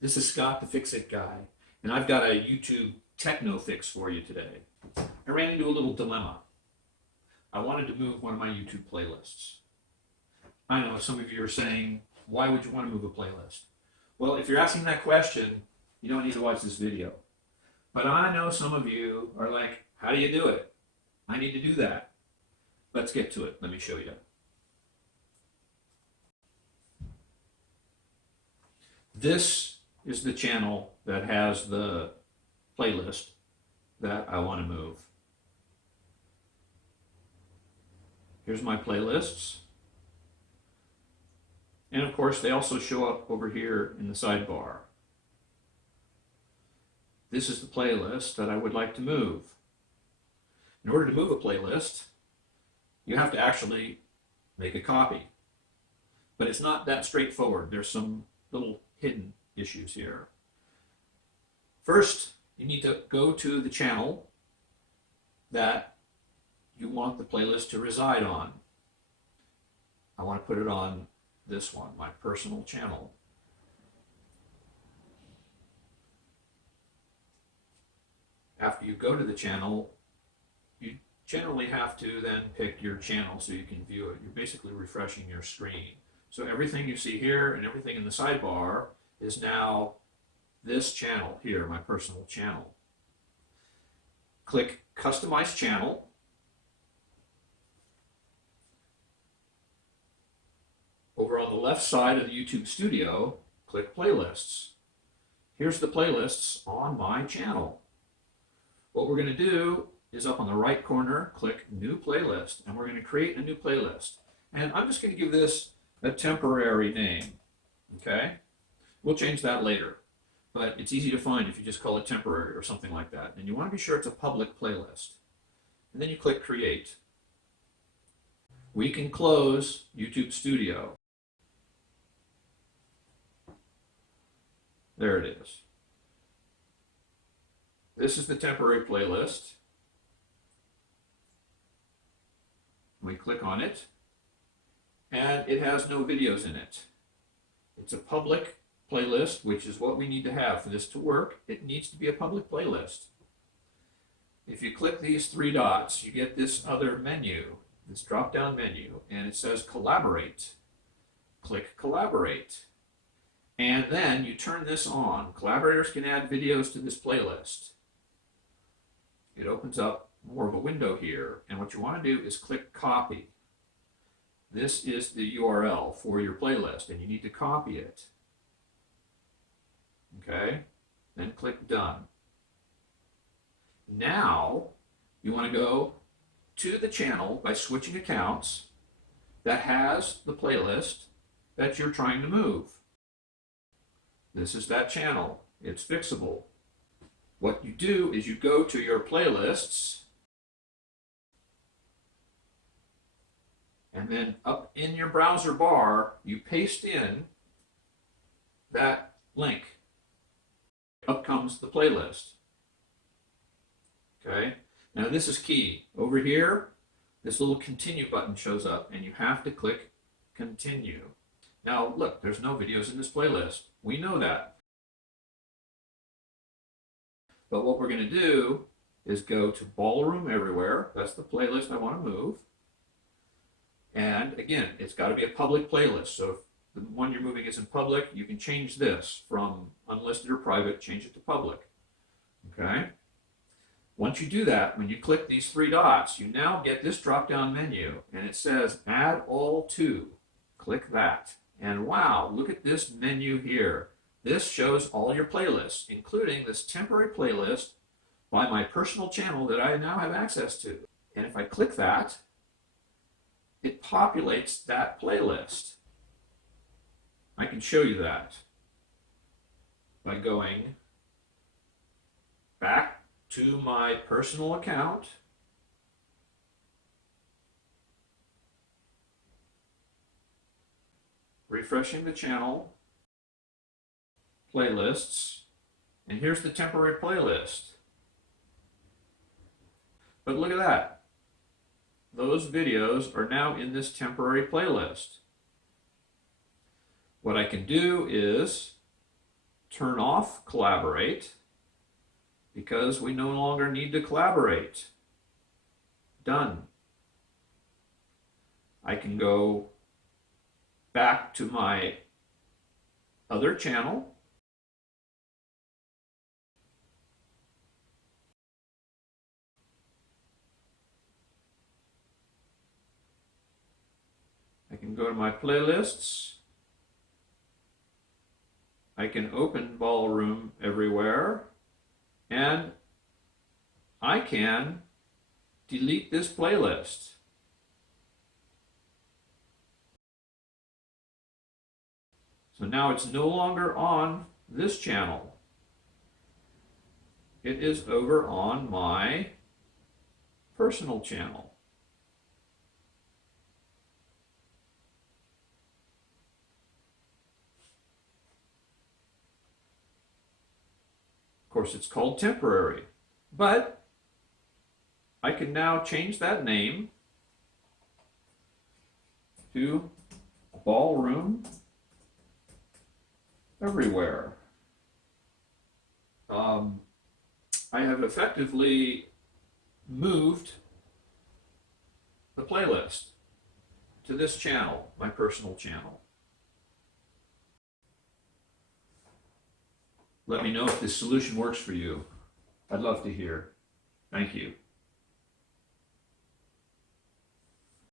This is Scott, the Fix-It Guy, and I've got a YouTube techno fix for you today. I ran into a little dilemma. I wanted to move one of my YouTube playlists. I know some of you are saying, why would you want to move a playlist? Well, if you're asking that question, you don't need to watch this video. But I know some of you are like, how do you do it? I need to do that. Let's get to it. Let me show you. This is the channel that has the playlist that I want to move. Here's my playlists. And of course, they also show up over here in the sidebar. This is the playlist that I would like to move. In order to move a playlist, you have to actually make a copy. But it's not that straightforward. There's some little hidden issues here. First, you need to go to the channel that you want the playlist to reside on. I want to put it on this one, my personal channel. After you go to the channel, you generally have to then pick your channel so you can view it. You're basically refreshing your screen. So everything you see here and everything in the sidebar is now this channel here, my personal channel. Click Customize Channel. Over on the left side of the YouTube Studio, click Playlists. Here's the playlists on my channel. What we're going to do is up on the right corner, click New Playlist, and we're going to create a new playlist. And I'm just going to give this a temporary name, okay? We'll change that later, but it's easy to find if you just call it temporary or something like that. And you want to be sure it's a public playlist. And then you click Create. We can close YouTube Studio. There it is. This is the temporary playlist. We click on it, and it has no videos in it. It's a public playlist, which is what we need to have for this to work. It needs to be a public playlist. If you click these three dots, you get this other menu, this drop-down menu, and it says Collaborate. Click Collaborate. And then you turn this on. Collaborators can add videos to this playlist. It opens up more of a window here, and what you want to do is click Copy. This is the URL for your playlist, and you need to copy it. Okay? Then click Done. Now, you want to go to the channel by switching accounts that has the playlist that you're trying to move. This is that channel. It's Fixable. What you do is you go to your playlists, and then up in your browser bar, you paste in that link. Up comes the playlist. Okay? Now this is key. Over here, this little continue button shows up, and you have to click Continue. Now look, there's no videos in this playlist. We know that. But what we're going to do is go to Ballroom Everywhere. That's the playlist I want to move. And again, it's got to be a public playlist. So if the one you're moving isn't public, you can change this from unlisted or private, change it to public. Okay? Once you do that, when you click these three dots, you now get this drop-down menu, and it says Add All To. Click that. And wow, look at this menu here. This shows all your playlists, including this temporary playlist by my personal channel that I now have access to. And if I click that, it populates that playlist. I can show you that by going back to my personal account, refreshing the channel, playlists, and here's the temporary playlist. But look at that. Those videos are now in this temporary playlist. What I can do is turn off collaborate because we no longer need to collaborate. Done. I can go back to my other channel. I can go to my playlists. I can open Ballroom Everywhere, and I can delete this playlist. So now it's no longer on this channel. It is over on my personal channel. Of course, it's called temporary, but I can now change that name to Ballroom Everywhere. I have effectively moved the playlist to this channel, my personal channel. Let me know if this solution works for you. I'd love to hear. Thank you.